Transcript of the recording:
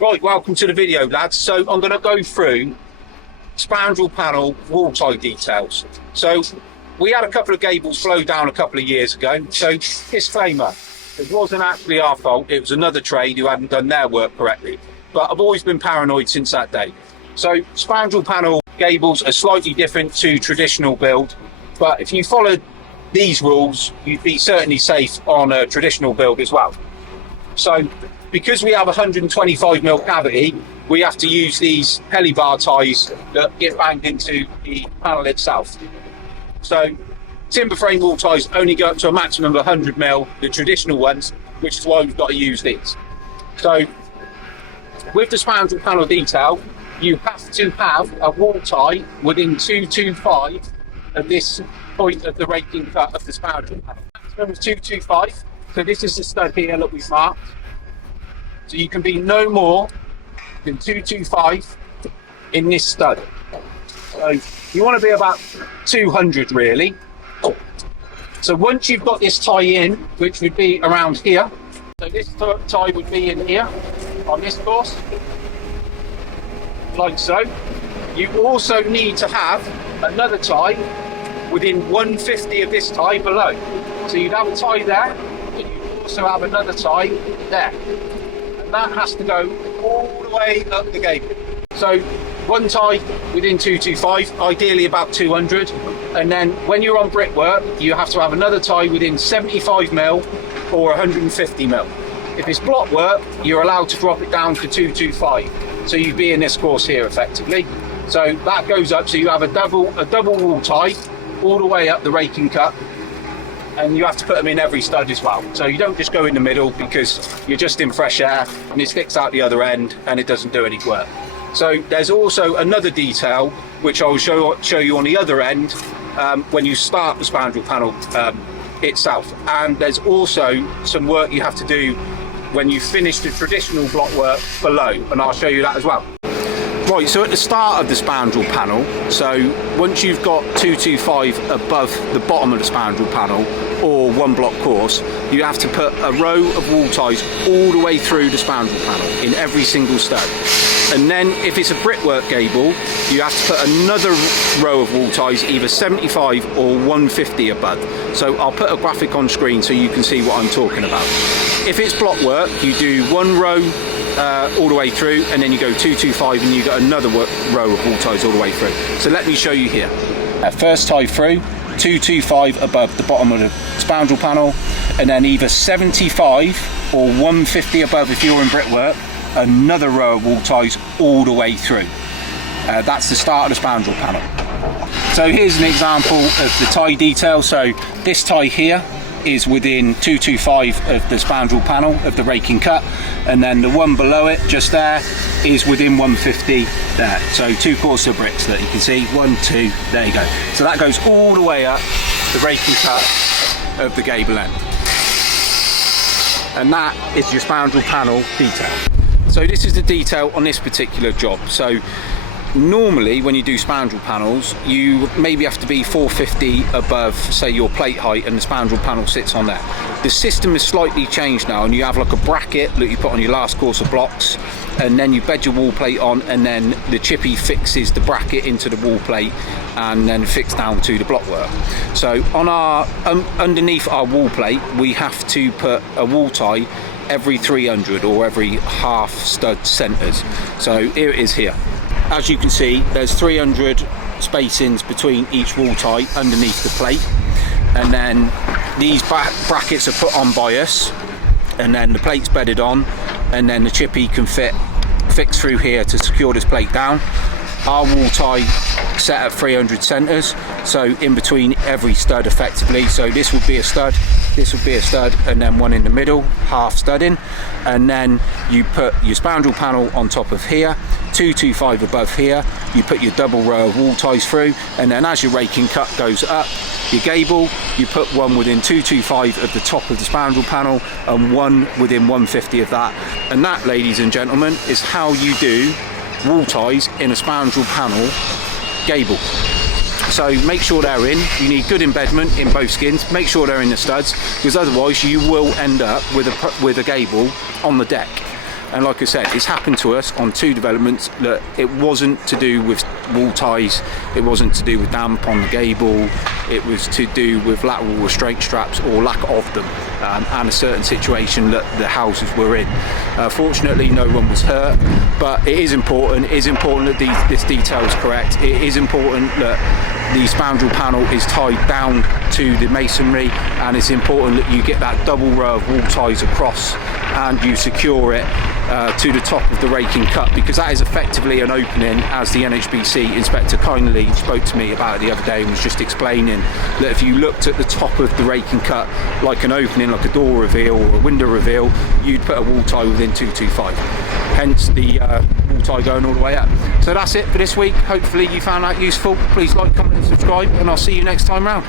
Right, welcome to the video, lads. So I'm going to go through spandrel panel wall tie details. So we had a couple of gables blow down a couple of years ago. So disclaimer, it wasn't actually our fault. It was another trade who hadn't done their work correctly. But I've always been paranoid since that day. So spandrel panel gables are slightly different to traditional build. But if you followed these rules, you'd be certainly safe on a traditional build as well. So because we have 125mm cavity, we have to use these helibar ties that get banged into the panel itself. So timber frame wall ties only go up to a maximum of 100mm, the traditional ones, which is why we've got to use these. So with the spandrel panel detail, you have to have a wall tie within 225 of this point of the raking cut of the spandrel panel. Maximum is 225, so this is the stud here that we've marked. So you can be no more than 225 in this stud. So you want to be about 200 really. So once you've got this tie in, which would be around here, so this tie would be in here on this course, like so. You also need to have another tie within 150 of this tie below. So you'd have a tie there, and you'd also have another tie there. That has to go all the way up the gable. So one tie within 225, ideally about 200, and then when you're on brickwork, you have to have another tie within 75mm or 150mm. If it's block work, you're allowed to drop it down to 225. So you'd be in this course here effectively. So that goes up, so you have a double wall tie all the way up the raking cut. And you have to put them in every stud as well. So you don't just go in the middle because you're just in fresh air and it sticks out the other end and it doesn't do any work. So there's also another detail which I'll show you on the other end when you start the spandrel panel itself. And there's also some work you have to do when you finish the traditional block work below, and I'll show you that as well. Right, so at the start of the spandrel panel, so once you've got 225 above the bottom of the spandrel panel, or one block course, you have to put a row of wall ties all the way through the spandrel panel in every single stud. And then if it's a brickwork gable, you have to put another row of wall ties, either 75 or 150 above. So I'll put a graphic on screen so you can see what I'm talking about. If it's block work, you do one row all the way through, and then you go 225 and you got another row of wall ties all the way through. So let me show you here. First tie through, 225 above the bottom of the spandrel panel, and then either 75 or 150 above if you're in brickwork, another row of wall ties all the way through. That's the start of the spandrel panel. So here's an example of the tie detail. So this tie here is within 225 of the spandrel panel of the raking cut, and then the one below it just there is within 150 there. So two courses of bricks that you can see, 1, 2, there you go. So that goes all the way up the raking cut of the gable end, and that is your spandrel panel detail. So this is the detail on this particular job. So normally when you do spandrel panels, you maybe have to be 450 above, say, your plate height, and the spandrel panel sits on there. The system is slightly changed now, and you have like a bracket that you put on your last course of blocks, and then you bed your wall plate on, and then the chippy fixes the bracket into the wall plate and then fixed down to the block work. So on our underneath our wall plate, we have to put a wall tie every 300 or every half stud centers. So here it is here. As you can see, there's 300 spacings between each wall tie underneath the plate, and then these brackets are put on by us, and then the plate's bedded on, and then the chippy can fix through here to secure this plate down. Our wall tie set at 300 centers, so in between every stud effectively. So this would be a stud, this would be a stud, and then one in the middle, half studding, and then you put your spandrel panel on top of here, 225 above here, you put your double row of wall ties through, and then as your raking cut goes up your gable, you put one within 225 of the top of the spandrel panel and one within 150 of that. And that, ladies and gentlemen, is how you do wall ties in a spandrel panel gable. So make sure they're in. You need good embedment in both skins. Make sure they're in the studs, because otherwise you will end up with a gable on the deck. And like I said, it's happened to us on 2 developments. That it wasn't to do with wall ties, it wasn't to do with damp on the gable, it was to do with lateral restraint straps or lack of them, and a certain situation that the houses were in. Fortunately, no one was hurt, but it is important. It is important that this detail is correct. It is important that the spandrel panel is tied down to the masonry, and it's important that you get that double row of wall ties across and you secure it to the top of the raking cut, because that is effectively an opening, as the NHBC inspector kindly spoke to me about it the other day and was just explaining that if you looked at the top of the raking cut like an opening, like a door reveal or a window reveal, you'd put a wall tie within 225, hence the wall tie going all the way up. So that's it for this week. Hopefully you found that useful. Please like, comment and subscribe, and I'll see you next time round.